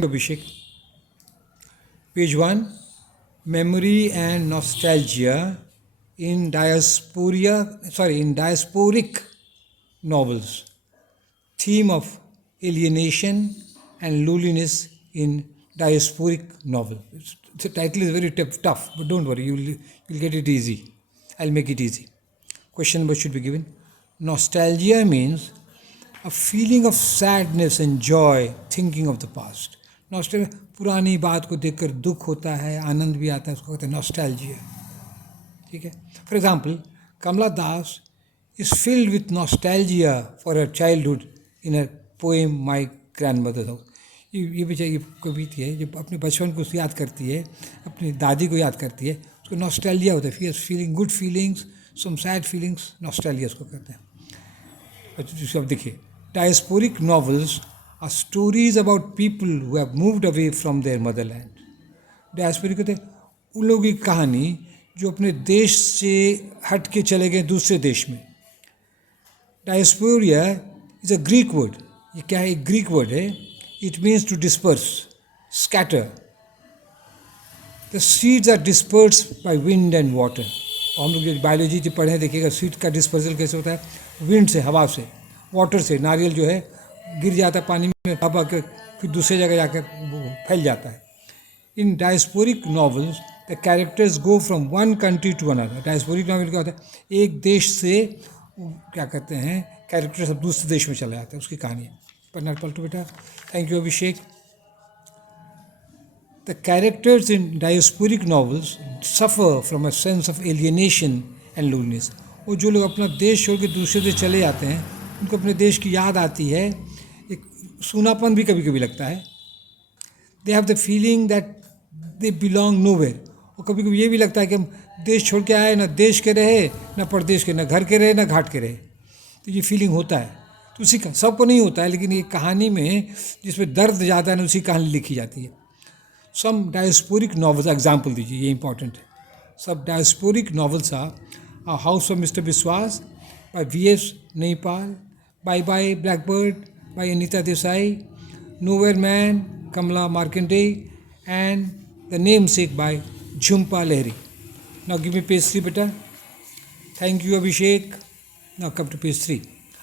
Abhishek. Page 1, Memory and Nostalgia in diasporic novels. Theme of alienation and loneliness in diasporic novel. The title is very tough, but don't worry, you'll get it easy. I'll make it easy. Question number should be given. Nostalgia means a feeling of sadness and joy thinking of the past. Nostalgia पुरानी बात को देखकर दुख होता है, आनंद भी आता है, उसको कहते हैं नॉस्टैल्जिया. ठीक है. For example, Kamala Das is filled with nostalgia for her childhood in her poem my grandmother house. ये बेचारी कविता है जो अपने बचपन को याद करती है, अपनी दादी को याद करती है, उसको नॉस्टैल्जिया होता है. फीलिंग गुड फीलिंग्स, सम सैड फीलिंग्स, नॉस्टैल्जिया उसको कहते हैं. अब देखिए, diasporic novels are stories about people who have moved away from their motherland. Diasporic कहते हैं उन लोगों की कहानी जो अपने देश से हट के चले गए दूसरे देश में. Diaspora is a Greek word. ये क्या है? एक ग्रीक वर्ड है. It means to disperse, scatter. The seeds are disperse by wind and water. और हम लोग जो बायोलॉजी जो पढ़े देखिएगा, सीड का डिस्पर्सल कैसे होता है? विंड से, हवा से, वाटर से. नारियल जो है गिर जाता है पानी में, हवा के फिर दूसरे जगह जाकर फैल जाता है. In diasporic novels the characters go from one country to another. Diasporic novel क्या होता है? एक देश से क्या कहते हैं, कैरेक्टर सब दूसरे देश में चला जाता है, उसकी कहानी है. पढ़ना पलटो बेटा. Thank you Abhishek. The characters in diasporic novels suffer from a sense of alienation and loneliness. वो जो लोग अपना देश छोड़ के दूसरे देश चले जाते हैं, उनको अपने देश की याद आती है, एक सूनापन भी कभी कभी लगता है. They have the feeling that they belong nowhere. और कभी कभी ये भी लगता है कि हम देश छोड़ के आए, ना देश के रहे, ना परदेश के, ना घर के रहे, ना घाट के रहे. तो ये फीलिंग होता है. तो उसी का सबको नहीं होता है, लेकिन ये कहानी में जिसमें दर्द ज़्यादा है ना, उसी कहानी लिखी जाती है. सम डायस्पोरिक नॉवेल्स, एग्जाम्पल दीजिए, ये इंपॉर्टेंट है. सब diasporic novels are house of mister Biswas by V.S. Naipaul, by bye blackbird by Anita Desai, Nowhere Man, Kamala Markanday, and The Namesake by Jhumpa Lahiri. Now give me page 3 beta. Thank you Abhishek. Now come to page 3.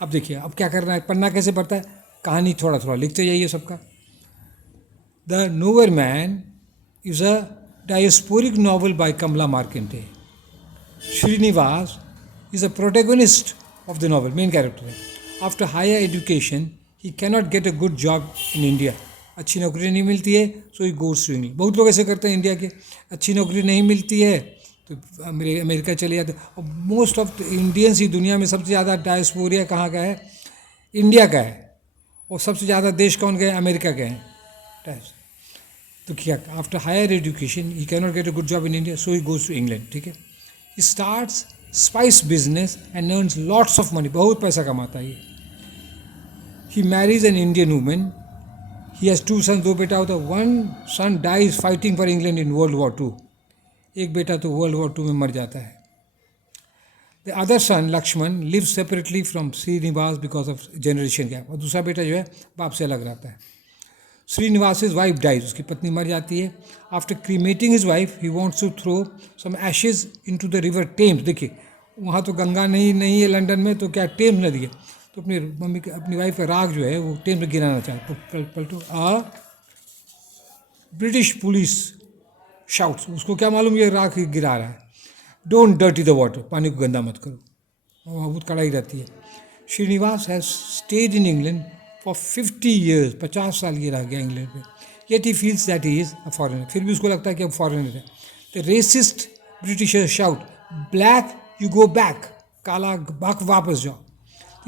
अब देखिए, अब क्या करना है, पढ़ना कैसे पड़ता है, कहानी थोड़ा थोड़ा लिखते जाइए सबका. The Nowhere Man is a diasporic novel by Kamala Markanday. Srinivas is a protagonist of the novel, main character. After higher education, he cannot get a good job in India. अच्छी नौकरी नहीं मिलती है, so he goes to England. बहुत लोग ऐसे करते हैं इंडिया के, अच्छी नौकरी नहीं मिलती है तो अमेरिका चले जाते. और मोस्ट ऑफ इंडियंस ही दुनिया में सबसे ज़्यादा डायस्पोरिया कहाँ का है? इंडिया का है. और सबसे ज़्यादा देश कौन गए? अमेरिका के हैं. तो क्या, after higher education he cannot get a good job in India, so he goes to England. ठीक है. He starts spice business and earns lots of money. बहुत पैसा कमाता है. He marries an Indian woman. He has 2 sons, 2 बेटा होता है. One son dies fighting for England in World War II. एक बेटा तो World War II में मर जाता है. The other son, Lakshman, lives separately from Srinivas because of generation gap. और दूसरा बेटा जो है बाप से अलग रहता है. Srinivas's wife dies. उसकी पत्नी मर जाती है. After cremating his wife, he wants to throw some ashes into the river Thames. देखिए, वहाँ तो गंगा नहीं है लंदन में, तो क्या टेम्स नदी है, तो अपनी वाइफ का राग जो है वो टेम्स में गिराना चाहता. पलटो. British police shouts. उसको क्या मालूम ये राग गिरा रहा है. Don't dirty the water. पानी को गंदा मत करो. बहुत कड़ाई रहती है. Srinivas has stayed in England for 50 years. 50 साल ये रह गया इंग्लैंड में. Yet he feels that he is a foreigner. फिर भी उसको लगता है कि अब फॉरेनर है. The racist Britishers shout, black you go back. काला बाक वापस जाओ.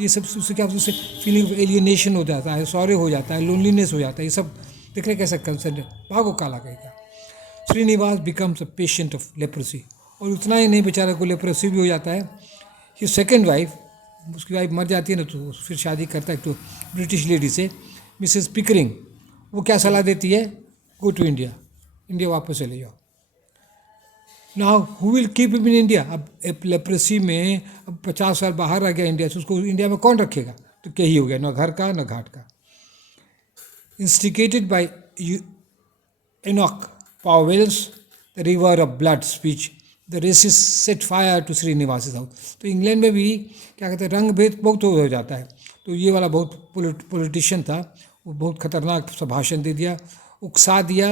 ये सब उससे क्या, उससे फीलिंग ऑफ एलियनेशन हो जाता है, सॉरे हो जाता है, लोनलीनेस हो जाता है. ये सब देख रहे कैसा कंसर्न है. भागो काला कहेगा. Srinivas becomes a patient of leprosy. और उतना ही नहीं, बेचारा को लेप्रोसी भी हो जाता है. ही सेकेंड वाइफ, उसकी वाइफ मर जाती है ना, तो फिर शादी करता है तो ब्रिटिश लेडी से, मिसेस पिकरिंग. वो क्या सलाह देती है? Go to India. इंडिया वापस चले जाओ. Now who will keep him in India. अब लेप्रेसी में अब 50 साल बाहर रह गया इंडिया से, उसको इंडिया में कौन रखेगा? तो क्या ही हो गया, ना घर का ना घाट का. Instigated by Enoch Powell's The River of Blood speech, the racists set fire to Srinivas's house. तो इंग्लैंड में भी क्या कहते हैं, रंग भेद बहुत हो जाता है. तो ये वाला बहुत पॉलिटिशियन था, वो बहुत खतरनाक सा भाषण दे दिया, उकसा दिया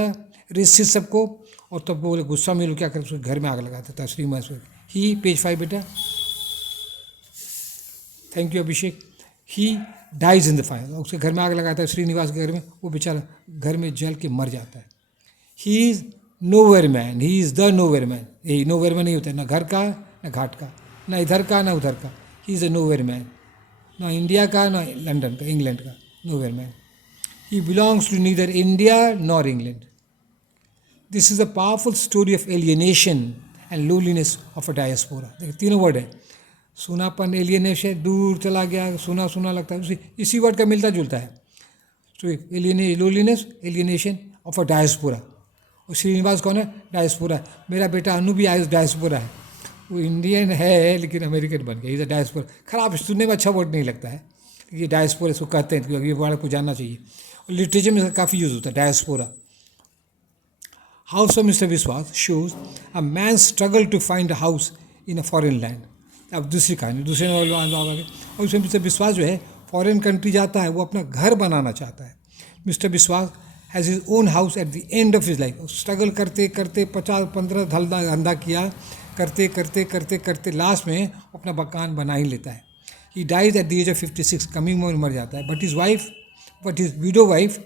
रेसिस्ट सबको, और तब वो बोले गुस्सा में लोग क्या करते, उसके घर में आग लगाते था श्रीनिवास. ही पेज 5 बेटा. Thank you Abhishek. He dies in the fire, उसके घर में आग लगाता है श्रीनिवास के घर में, वो बेचारा घर में जल के मर जाता है. He is nowhere man, he is the nowhere man. यही नोवेयर मैन नहीं होता है, ना घर का ना घाट का, ना इधर का ना उधर का. He is a nowhere man, ना इंडिया का ना लंदन का, इंग्लैंड का nowhere man. He belongs to neither India nor England. This is a powerful story of alienation and loneliness of a diaspora. देखिए तीनों वर्ड है, सुनापन, एलियनेशन, दूर चला गया, सुना सुना लगता है, इसी वर्ड का मिलता जुलता है. तो loneliness, alienation of a diaspora. और श्रीनिवास कौन है? डायस्पोरा. मेरा बेटा अनु भी डायस्पोरा है, वो इंडियन है लेकिन अमेरिकन बन गया. इधर डायस्पोरा खराब, सुनने में अच्छा वर्ड नहीं लगता है, ये डायस्पोरा इसको कहते हैं, क्योंकि ये वर्ड को जानना चाहिए. और लिटरेचर में काफ़ी यूज़ होता है diaspora. House of mister Biswas shows a man struggle to find a house in a foreign land. अब दूसरी कहानी, दूसरे नॉवल में और उसमें मिस्टर विश्वास जो है फॉरेन कंट्री जाता है, वो अपना घर बनाना चाहता है. मिस्टर विश्वास has his own house at the end of his life. Struggle करते करते 50-15 धंधा किया, करते करते करते करते लास्ट में अपना मकान बना ही लेता है. He dies at the age of 56, coming में मर जाता है. बट हिज विडो वाइफ,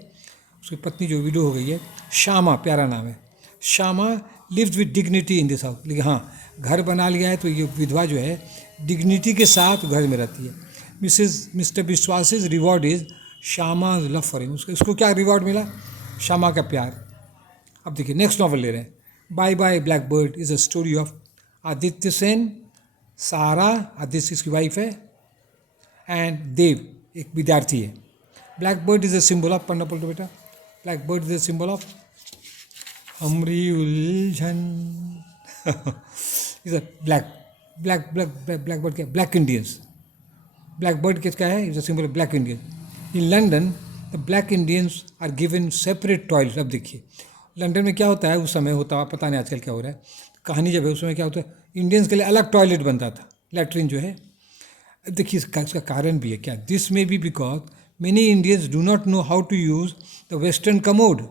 उसकी पत्नी जो विडो हो गई है, श्यामा, प्यारा नाम है, Shyama lives with dignity in this house. लेकिन हाँ, घर बना लिया है तो ये विधवा जो है डिग्निटी के साथ घर में रहती है. Mister Biswas reward is Shyama's love for him. उसको क्या रिवॉर्ड मिला? श्यामा का प्यार. अब देखिए नेक्स्ट नॉवल ले रहे हैं. Bye bye blackbird is a story of Aditya Sen, Sarah, Aditya इसकी वाइफ है, एंड देव एक विद्यार्थी है. Blackbird is a symbol of, पढ़ना पड़ता बेटा, blackbird is a symbol of हमरी उलझन. इज़ अ ब्लैक बर्ड क्या? Black Indians. ब्लैक बर्ड किसका है? Is a symbol of black Indian. In London the black Indians are given separate toilet. अब देखिए लंदन में क्या होता है, उस समय होता है, पता नहीं आजकल क्या हो रहा है, कहानी जब है उस समय क्या होता है, इंडियंस के लिए अलग टॉयलेट बनता था, लैट्रिन जो है. अब देखिए इसका कारण भी है क्या? This may be because many Indians do not know how to use the western commode.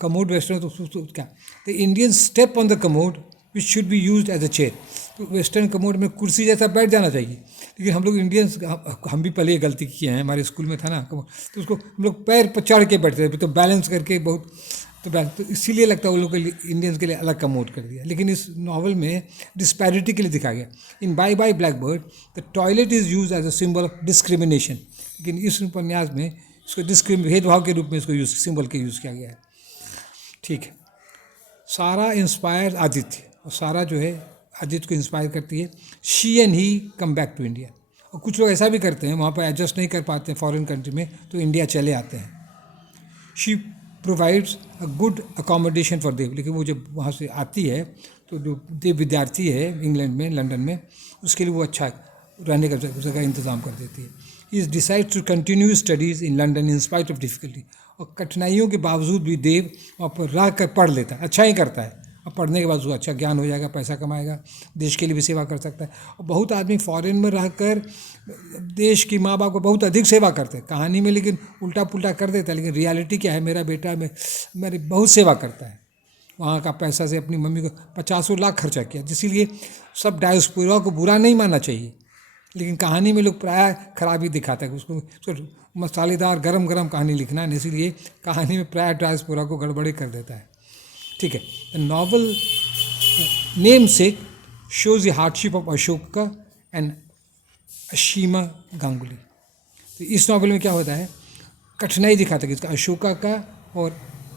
Commode western तो क्या, the Indian step on the commode which should be use as a chair. तो वेस्टर्न कमोड में कुर्सी जैसा बैठ जाना चाहिए, लेकिन हम लोग इंडियंस, हम भी पहले ये गलती किए हैं, हमारे स्कूल में था ना कमोड, तो उसको हम लोग पैर पर चढ़ के बैठते थे, तो बैलेंस करके बहुत, तो इसीलिए लगता है वो लोग के लिए, इंडियंस के लिए अलग कमोड कर दिया. लेकिन इस नॉवल में डिस्पैरिटी के लिए दिखाया गया. In bye bye blackbird the toilet is use as a symbol of discrimination. लेकिन इस उपन्यास में इसको भेदभाव के रूप में इसको सिंबल के यूज़ किया गया है. ठीक है. सारा इंस्पायर आदित्य, और सारा जो है आदित्य को इंस्पायर करती है. She and he come back to India. और कुछ लोग ऐसा भी करते हैं, वहाँ पर एडजस्ट नहीं कर पाते हैं फॉरेन कंट्री में, तो इंडिया चले आते हैं. She provides a good accommodation for Dev. लेकिन वो जब वहाँ से आती है तो जो देव विद्यार्थी है इंग्लैंड में, लंदन में, उसके लिए वो अच्छा रहने का जगह इंतज़ाम कर देती है. He is decide to continue studies in London in spite of difficulty. और कठिनाइयों के बावजूद भी देव वहाँ पर रह कर पढ़ लेता है, अच्छा ही करता है. और पढ़ने के बाद उसको अच्छा ज्ञान हो जाएगा, पैसा कमाएगा, देश के लिए भी सेवा कर सकता है. और बहुत आदमी फॉरेन में रहकर देश की माँ बाप को बहुत अधिक सेवा करते हैं कहानी में, लेकिन उल्टा पुल्टा कर देता है. लेकिन रियलिटी क्या है, मेरा बेटा मेरी बहुत सेवा करता है, वहाँ का पैसा से अपनी मम्मी को 50 लाख खर्चा किया. इसीलिए सब डायस्पोरा को बुरा नहीं मानना चाहिए, लेकिन कहानी में लोग प्रायः खराबी दिखाता है, उसको मसालेदार गरम गरम कहानी लिखना है, इसलिए कहानी में प्रायः डायस्पोरा को गड़बड़ी कर देता है. ठीक है. The novel name sec shows the hardship of Ashoka and Ashima Ganguly. तो इस नॉवल में क्या होता है, कठिनाई दिखाता है किसका, अशोका का और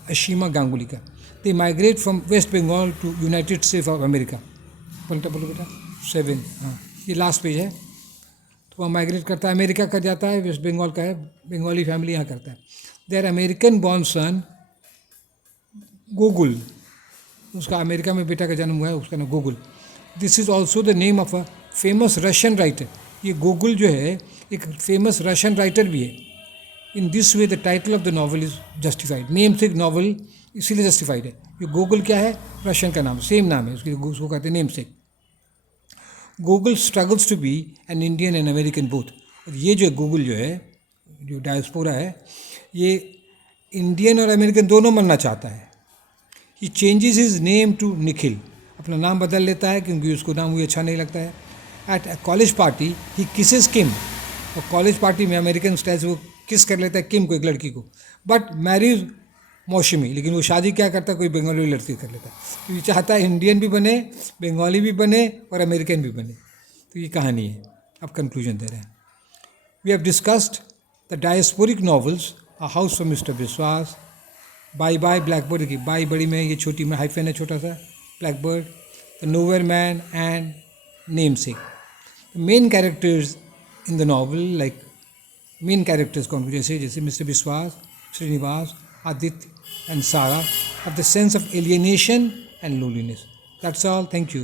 अशीमा गांगुली का. They migrate from West Bengal to United States of America. बोलो बेटा 7. हाँ, ये लास्ट पेज है. तो वहाँ माइग्रेट करता है, अमेरिका कर जाता है, वेस्ट बंगाल का है, बंगाली फैमिली यहाँ करता है. देयर अमेरिकन बॉर्न सन गोकुल, उसका अमेरिका में बेटा का जन्म हुआ है, उसका नाम Gokul. This is also the name of a famous Russian writer. ये गोकुल जो है एक फेमस रशियन राइटर भी है. In this way the title of the novel is justified. Name sick novel इसीलिए जस्टिफाइड है. ये गूगल क्या है? रशियन का नाम, सेम नाम है उसको कहते हैं namesake. Gogol struggles to be an Indian and American both. और ये जो गूगल जो है, जो डायस्पोरा है, ये इंडियन और अमेरिकन दोनों बनना चाहता है. He changes his name to Nikhil. अपना नाम बदल लेता है क्योंकि उसको नाम भी अच्छा नहीं लगता है. At a college party he kisses Kim. और कॉलेज पार्टी में अमेरिकन स्टाइल से वो किस कर लेता है किम को, एक लड़की को. बट मैरिज मौसमी. लेकिन वो शादी क्या करता है? कोई बंगाली लड़की कर लेता है. तो ये चाहता है इंडियन भी बने, बंगाली भी बने और अमेरिकन भी बने. तो ये कहानी है. अब कंक्लूजन दे रहे हैं. We have discussed the diasporic novels, a house for mister Biswas, bye bye blackbird की बाय बड़ी में, ये छोटी में हाइफन है छोटा सा, blackbird, the nowhere man and namesake. Main characters in the novel, like main characters कौन, जैसे मिस्टर विश्वास, Srinivas, Aditya and Sarah have the sense of alienation and loneliness. That's all. Thank you.